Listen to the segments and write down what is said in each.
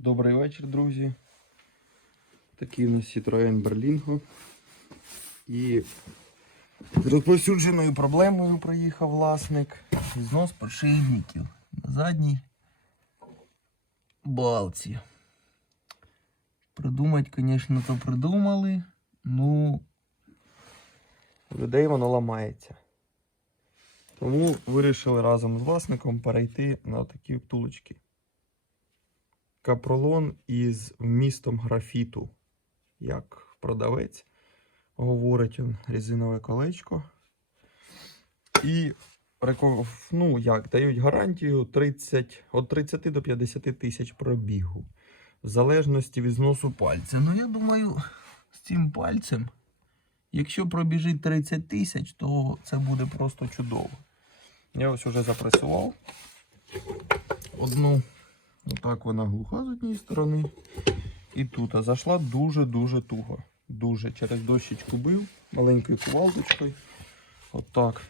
Добрий вечір, друзі. Такий у нас Citroen Berlingo. І з розповсюдженою проблемою приїхав власник. Знос подшипників на задній балці. Придумать, звісно, то придумали. Ну, у людей воно ламається. Тому вирішили разом з власником перейти на такі втулочки. Капролон із вмістом графіту, як продавець говорить він, резинове колечко. І ну, як, дають гарантію 30, від 30 до 50 тисяч пробігу. В залежності від зносу пальця. Ну, я думаю, з цим пальцем, якщо пробіжить 30 тисяч, то це буде просто чудово. Я ось уже запресував одну. Отак вона глуха з однієї сторони. І тут а зайшла дуже-дуже туго. Дуже. Через дощечку бив маленькою кувалдочкою. Отак.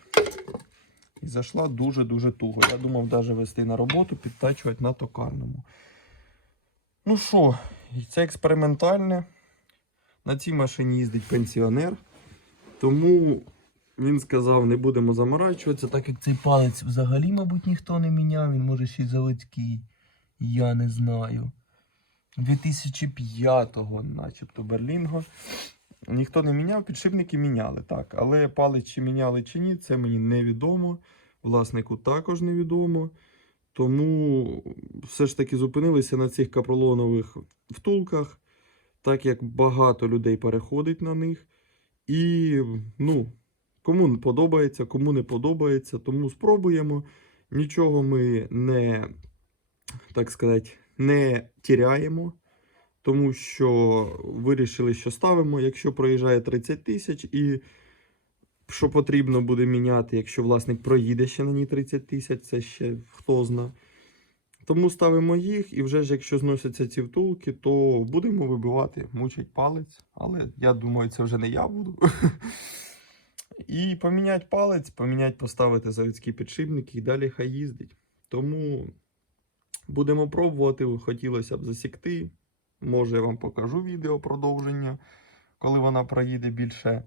І зайшла дуже-дуже туго. Я думав навіть вести на роботу, підтачувати на токарному. Ну що, це експериментальне. На цій машині їздить пенсіонер. Тому він сказав, не будемо заморачуватися, так як цей палець взагалі, мабуть, ніхто не міняв, він може ще й заводський. Я не знаю. 2005-го, начебто, Берлінго. Ніхто не міняв, підшипники міняли, так. Але палець чи міняли чи ні, це мені невідомо. Власнику також невідомо. Тому все ж таки зупинилися на цих капролонових втулках, так як багато людей переходить на них. І, ну, кому подобається, кому не подобається, тому спробуємо. Нічого ми не, так сказати, не тіряємо, тому що вирішили, що ставимо, якщо проїжджає 30 тисяч, і що потрібно буде міняти, якщо власник проїде ще на ній 30 тисяч, це ще хто зна. Тому ставимо їх, і вже ж якщо зносяться ці втулки, то будемо вибивати, мучить палець. Але я думаю, це вже не я буду. І поміняти палець, поміняти, поставити заводські підшипники і далі хай їздить. Тому будемо пробувати. Хотілося б засікти. Може, я вам покажу відео продовження, коли вона проїде більше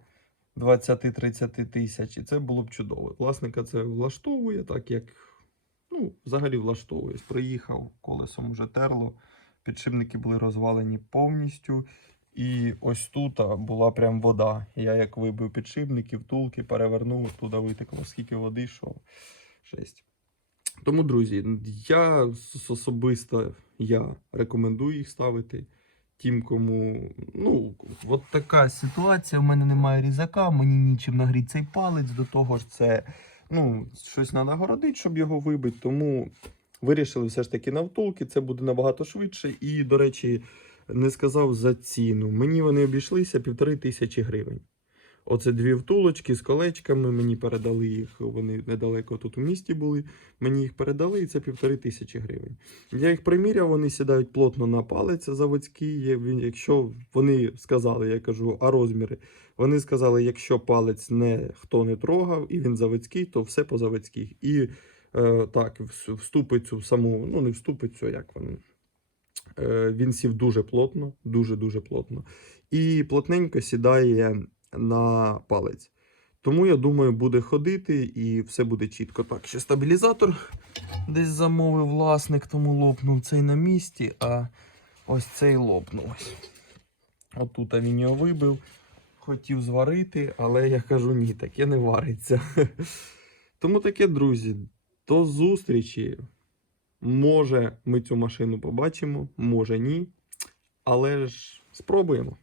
20-30 тисяч. І це було б чудово. Власника це влаштовує, так як ну, взагалі влаштовує. Приїхав, колесом уже терло, підшипники були розвалені повністю. І ось тут була прям вода. Я як вибив підшипники, втулки, перевернув, туди витекло скільки води, що жесть. Тому, друзі, я особисто я рекомендую їх ставити. Тим, кому. Ну, от така ситуація. У мене немає різака, мені нічим нагріти цей палець. До того ж, це ну, щось треба городити, щоб його вибити. Тому вирішили все ж таки на втулки. Це буде набагато швидше. І, до речі, не сказав за ціну. Мені вони обійшлися півтори тисячі гривень. Оце дві втулочки з колечками. Мені передали їх. Вони недалеко тут у місті були. Мені їх передали, і це півтори тисячі гривень. Я їх приміряв, вони сідають плотно на палець заводський. Якщо вони сказали, я кажу, а розміри. Вони сказали, якщо палець не хто не трогав і він заводський, то все по заводських. І е, так, в- в саму, ну не в ступицю, як вони. Е, він сів дуже плотно, дуже-дуже плотно. І плотненько сідає на палець. Тому я думаю, буде ходити і все буде чітко. Так, ще стабілізатор десь замовив власник, тому лопнув цей на місці, а ось цей лопнув. Отут він його вибив. Хотів зварити, але я кажу, ні, таке не вариться. Тому таке, друзі, до зустрічі. Може, ми цю машину побачимо, може ні. Але ж спробуємо.